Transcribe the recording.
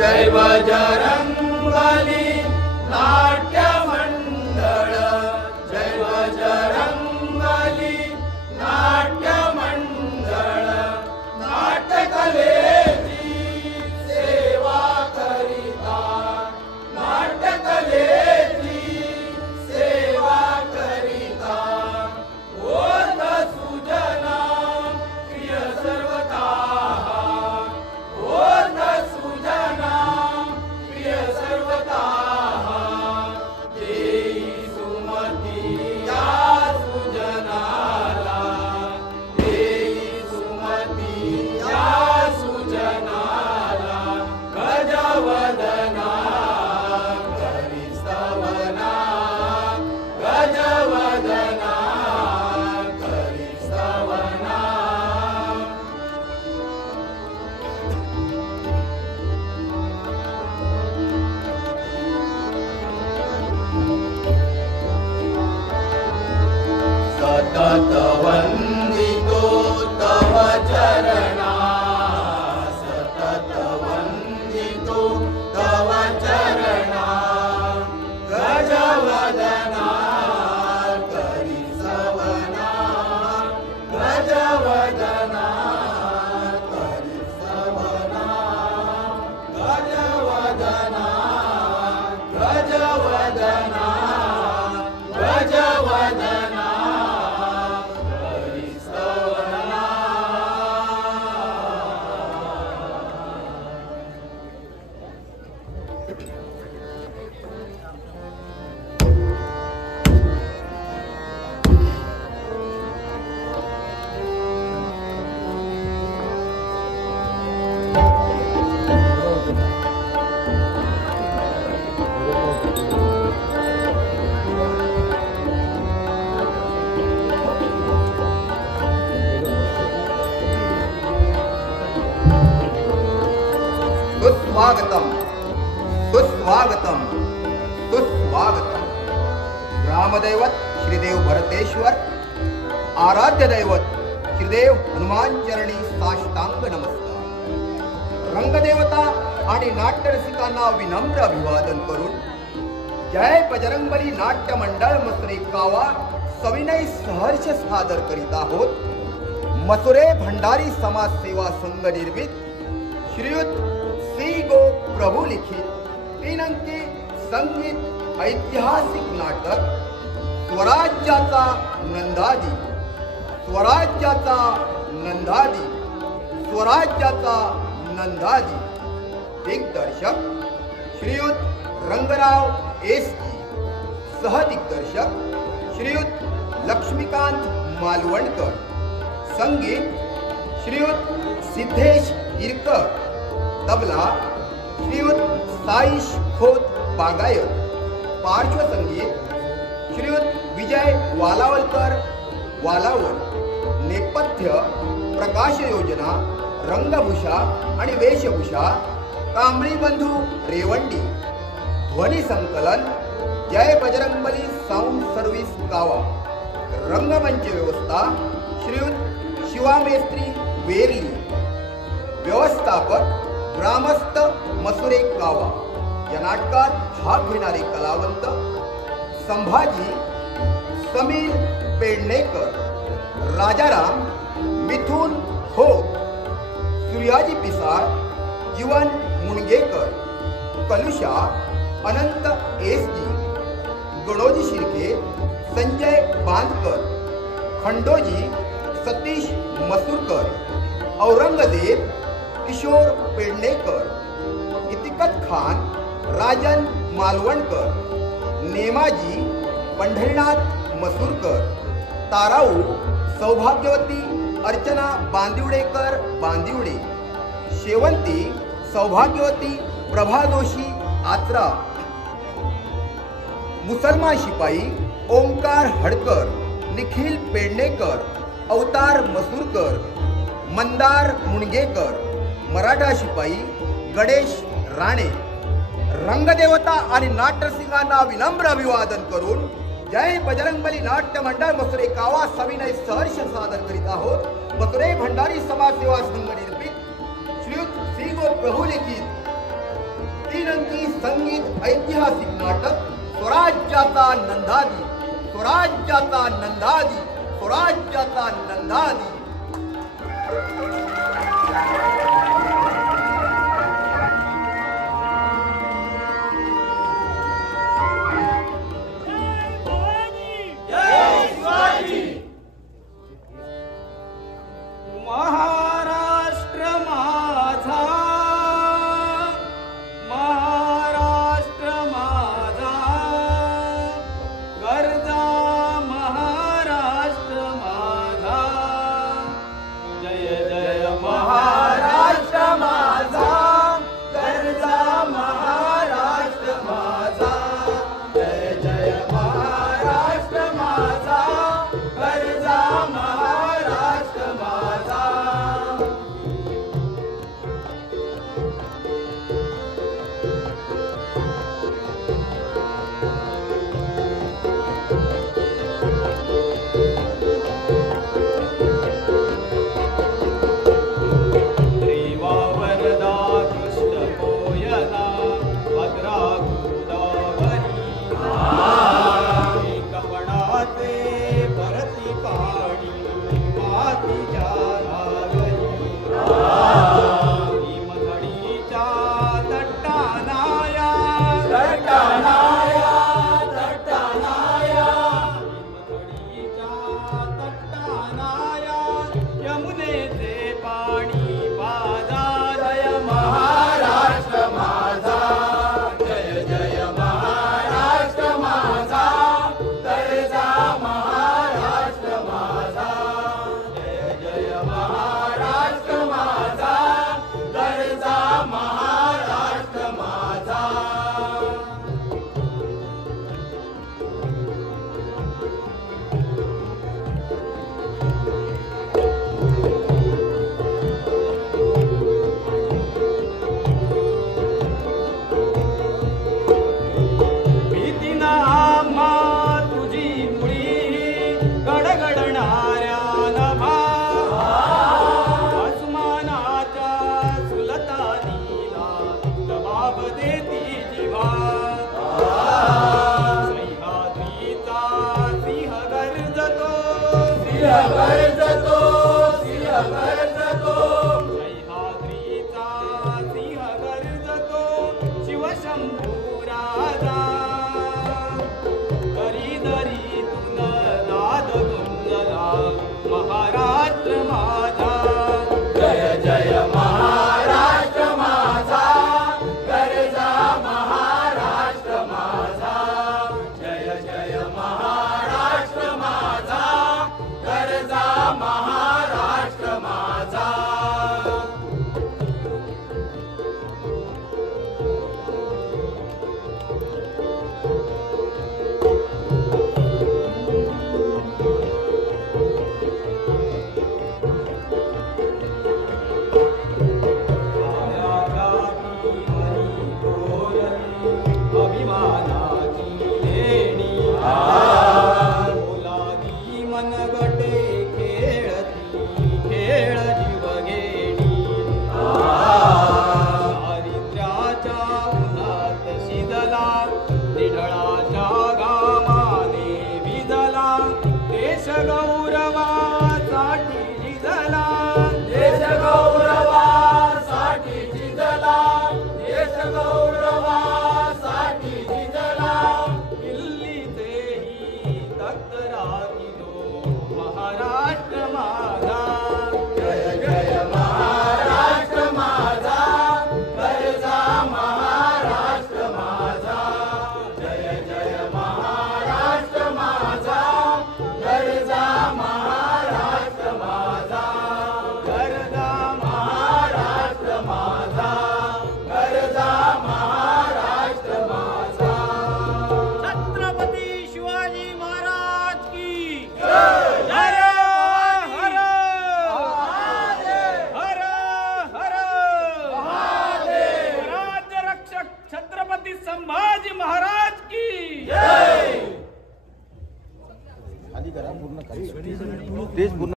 जय बजरंगबली नाट्य मंडळ, जय बजरंगबली नाट्य मंडळ, नाट्यकलेची सेवा करिता, नाट्यकलेची सेवा करिता, ओत सुजना प्रिय सर्वता, ओत सुजना प्रिय सर्वता, देई सुमती या सुजनाला, देई सुमती या सुजनाला, गजवदना करी स्तवना, गजवदना करी स्तवना. सतत वंदितो तव चरणा, सतत वंदितो तव चरणा, गजवदना करी स्तवना, गजवदना करी स्तवना, गजवदना, गजवदना, गजवदना करी सुस्वागतम सुस्वागतम सुस्वागतम। ग्रामदैवत श्रीदेव भरतेश्वर, आराध्य दैवत श्रीदेव हनुमान चरणी साष्टांग नमस्कार। रंगदेवता आणि नाट्यरसिकांना विनम्र अभिवादन करून जय बजरंगबली नाट्य मंडळ मसुरे कावा सविनय सहर्ष सादर करीत आहोत। मसुरे भंडारी समाज सेवा संघ निर्मित श्रीयुत सी गो प्रभू लिखित 3 अंकी संगीत ऐतिहासिक नाटक स्वराज्याचा नंदादी स्वराज्याचा नंदादी स्वराज्याचा नंदादी। दिग्दर्शक श्रीयुत रंगराव एसजी, सहदिग्दर्शक श्रीयुत लक्ष्मीकांत मालवणकर, संगीत श्रीयुत सिद्धेश हिरकर, तबला श्रीयुत साईश खोत बागायत, पार्श्वसंगीत श्रीयुत विजय वालावलकर वालावल, नेपथ्य प्रकाश योजना रंगभूषा आणि वेशभूषा कांबळी बंधू रेवंडी, ध्वनी संकलन जय बजरंगबली साऊंड सर्व्हिस गावा, रंगमंच व्यवस्था श्रीयुत शिवामेस्त्री वेरली, व्यवस्थापक ग्रामस्थ मसुरे गावा। या नाटकात भाग घेणारे कलावंत संभाजी समीर पेडणेकर, राजाराम मिथुन हो, सूर्याजी पिसाळ, जीवन मुणगेकर, कलुषा अनंत एसजी, गणोजी शिर्के, संजय बांदकर, खंडोजी सतीश मसूरकर, औरंगजेब किशोर पेडणेकर, इतिकत खान राजन मालवणकर, नेमाजी पंढरीनाथ मसूरकर, ताराऊ सौभाग्यवती अर्चना बांदिवडेकर बांदिवडे, शेवंती सौभाग्यवती प्रभा जोशी आचरा, मुसलमान शिपाई ओंकार हडकर, निखिल पेडणेकर, अवतार मसूरकर, मंदार मुणगेकर, मराठा शिपाई गणेश राणे। रंगदेवता आणि नाट्यरसिकांना विनम्र अभिवादन करून जय बजरंगबली नाट्य मंडळ मसुरे कावा सविनय सहर्ष सादर करीत आहोत। मसुरे भंडारी समाज सेवा संघ निर्मित श्रीयुत सी गो प्रभू लिखित 3 अंकी संगीत ऐतिहासिक नाटक स्वराज्याचा नंदादी स्वराज्याचा नंदादी स्वराज्याचा नंदादी। महाराष्ट्र माझा महाराष्ट्र माझा गर्जा महाराष्ट्र माझा जय जय गर्जतो सिंह गर्जतो सह्याद्रीचा सिंह गर्जतो शिवशंभू राजा दरी दरीतून नाद गुंजला महाराष्ट्र माझा जय जय महाराष्ट्र माझा गर्जा महाराष्ट्र माझा जय जय महाराष्ट्र माझा गर्जा